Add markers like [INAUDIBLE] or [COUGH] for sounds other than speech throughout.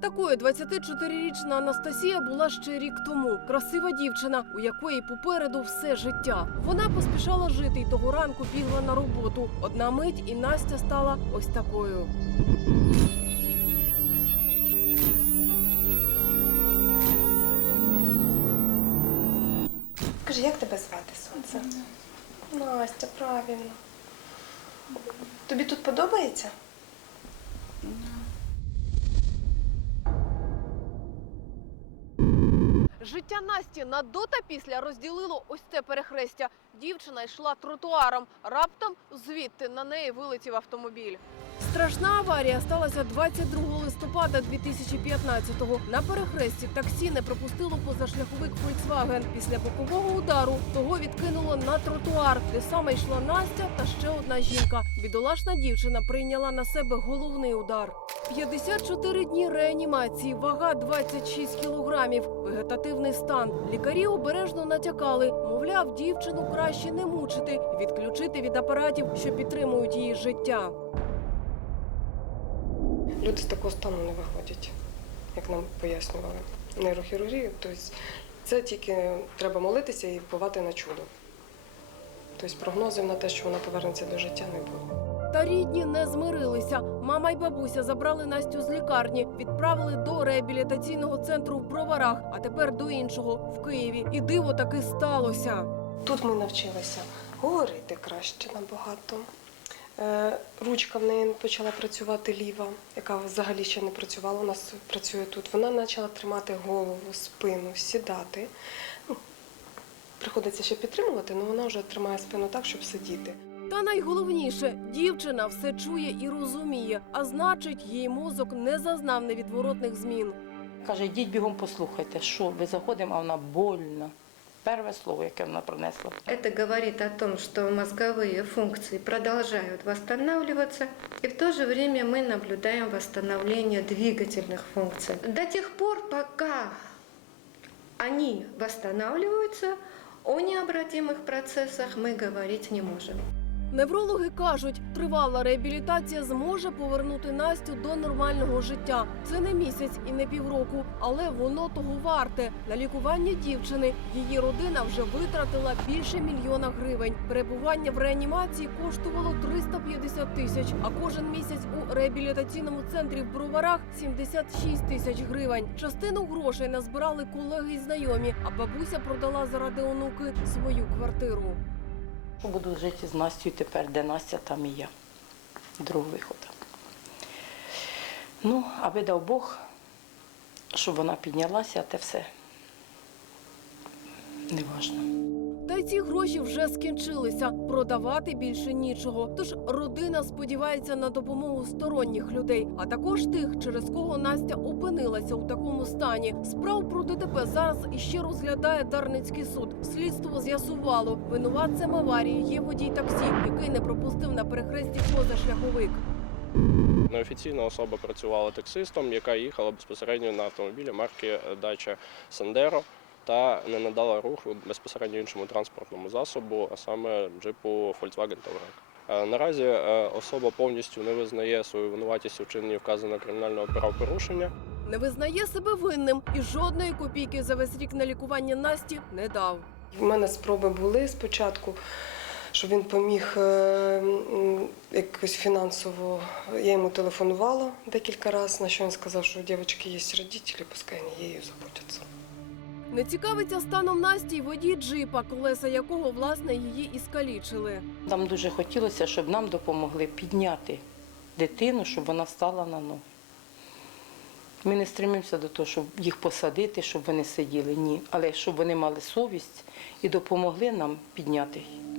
Такою 24-річна Анастасія була ще рік тому. Красива дівчина, у якої попереду все життя. Вона поспішала жити і того ранку бігла на роботу. Одна мить і Настя стала ось такою. Скажи, як тебе звати, сонце? Настя, правильно. Тобі тут подобається? Життя Насті на до та після розділило ось це перехрестя. Дівчина йшла тротуаром. Раптом звідти на неї вилетів автомобіль. Страшна аварія сталася 22 листопада 2015-го. На перехресті таксі не пропустило позашляховик Volkswagen. Після бокового удару того відкинуло на тротуар, де саме йшла Настя та ще одна жінка. Бідолашна дівчина прийняла на себе головний удар. 54 дні реанімації, вага 26 кілограмів, вегетативний стан. Лікарі обережно натякали, мовляв, дівчину краще не мучити, відключити від апаратів, що підтримують її життя. Люди з такого стану не виходять, як нам пояснювали. Нейрохірургію, тобто це тільки треба молитися і впливати на чудо. Тобто прогнозів на те, що вона повернеться до життя, не було. Рідні не змирилися. Мама й бабуся забрали Настю з лікарні, відправили до реабілітаційного центру в Броварах, а тепер до іншого в Києві. І диво таки сталося. Тут ми навчилися говорити краще набагато. Е, Ручка в неї почала працювати ліва, яка взагалі ще не працювала. У нас працює тут. Вона почала тримати голову, спину, сідати. Ну, приходиться ще підтримувати, але вона вже тримає спину так, щоб сидіти. Та найголовніше, дівчина все чує і розуміє, а значить, її мозок не зазнав невідворотних змін. Каже, йдіть бігом послухайте, що ви заходимо, а вона больна. Перше слово, яке вона принесла. Это говорит о том, что мозговые функции продолжают восстанавливаться, и в то же время мы наблюдаем восстановление двигательных функций. До тех пор, пока они восстанавливаются, о необратимых процессах мы говорить не можем. Неврологи кажуть, тривала реабілітація зможе повернути Настю до нормального життя. Це не місяць і не півроку, але воно того варте. На лікування дівчини її родина вже витратила більше мільйона гривень. Перебування в реанімації коштувало 350 тисяч, а кожен місяць у реабілітаційному центрі в Броварах 76 тисяч гривень. Частину грошей назбирали колеги й знайомі, а бабуся продала заради онуки свою квартиру. Буду жити з Настю тепер, де Настя, там і я. Другого виходу. Ну, аби дав Бог, щоб вона піднялася, а те все неважно. Та й ці гроші вже скінчилися. Продавати більше нічого. Тож родина сподівається на допомогу сторонніх людей, а також тих, через кого Настя опинилася у такому стані. Справ про ДТП зараз іще розглядає Дарницький суд. Слідство з'ясувало, винуватцем аварії є водій таксі, який не пропустив на перехресті позашляховик. Неофіційна особа працювала таксистом, яка їхала безпосередньо на автомобілі марки Дача Сандеро та не надала руху безпосередньо іншому транспортному засобу, а саме джипу Volkswagen Touareg. Е, Наразі е, особа повністю не визнає свою винуватість у вчиненні вказаного кримінального правопорушення. Не визнає себе винним і жодної копійки за весь рік на лікування Насті не дав. У мене спроби були спочатку, щоб він поміг е, якось фінансово. Я йому телефонувала декілька разів, на що він сказав, що у дівчинки є родителі, пускай вони її заботяться. Не цікавиться станом Насті водій джипа, колеса якого власне її і скалічили. Нам дуже хотілося, щоб нам допомогли підняти дитину, щоб вона стала на ноги. Ми не стремимося до того, щоб їх посадити, щоб вони сиділи. Ні. Але щоб вони мали совість і допомогли нам підняти її.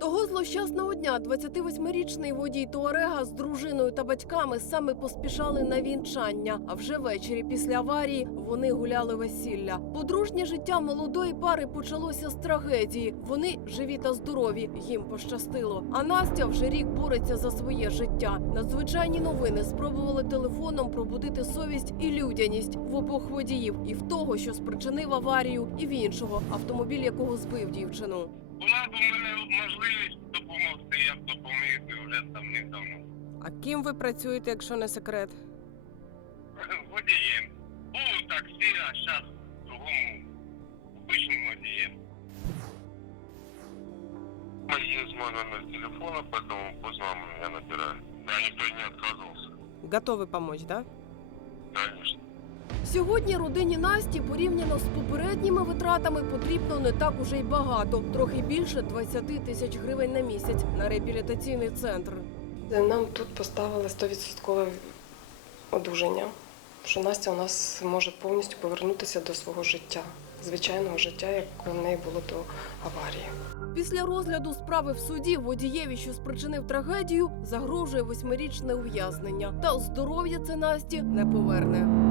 Того злощасного дня 28-річний водій Туарега з дружиною та батьками саме поспішали на вінчання. А вже ввечері після аварії вони гуляли весілля. Подружнє життя молодої пари почалося з трагедії. Вони живі та здорові. Їм пощастило. А Настя вже рік бореться за своє життя. Надзвичайні новини спробували телефоном пробудити совість і людяність в обох водіїв, і в того, що спричинив аварію, і в іншого автомобіль, якого збив дівчину. Була б у мене можливість допомогти, я б допоміг і вже там недавно. А ким ви працюєте, якщо не секрет? [LAUGHS] водієм. Був таксі, а зараз другому обичному водієм. Есть мой номер телефона, поэтому пусть вам меня набирают. Да, никто не отказывался. Готовы помочь, да? Конечно. Сьогодні родині Насті порівняно з попередніми витратами потрібно не так уже й багато, трохи більше 20 тисяч гривень на місяць на реабілітаційний центр. Нам тут поставили 100% одужання, що Настя у нас може повністю повернутися до свого життя, звичайного життя, як в неї було до аварії. Після розгляду справи в суді водієві, що спричинив трагедію, загрожує восьмирічне ув'язнення. Та здоров'я це Насті не поверне.